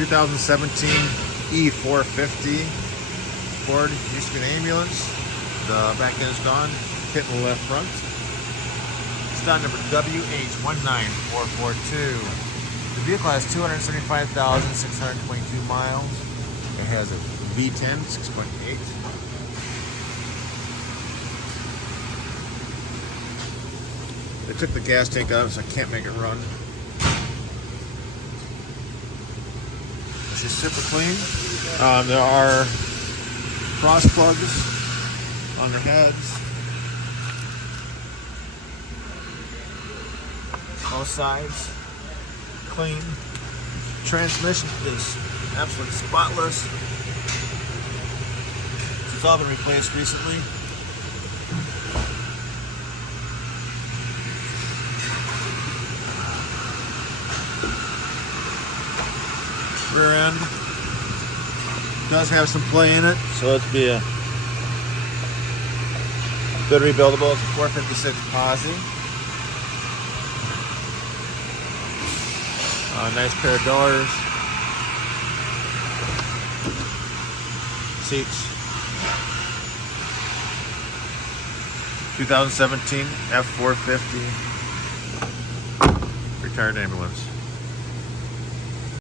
2017 E450 Ford. Used to be an ambulance. The back end is gone. Hit in the left front. Stock number Wh19442. The vehicle has 275,622 miles. It has a V10 6.8. They took the gas tank out, so I can't make it run. This is super clean. There are cross plugs on the heads. Both sides. Clean. Transmission is absolutely spotless. It's all been replaced recently. Rear end does have some play in it, so let's be a good rebuildable. It's a 456 posi. Nice pair of doors, seats. 2017 F450 retired ambulance.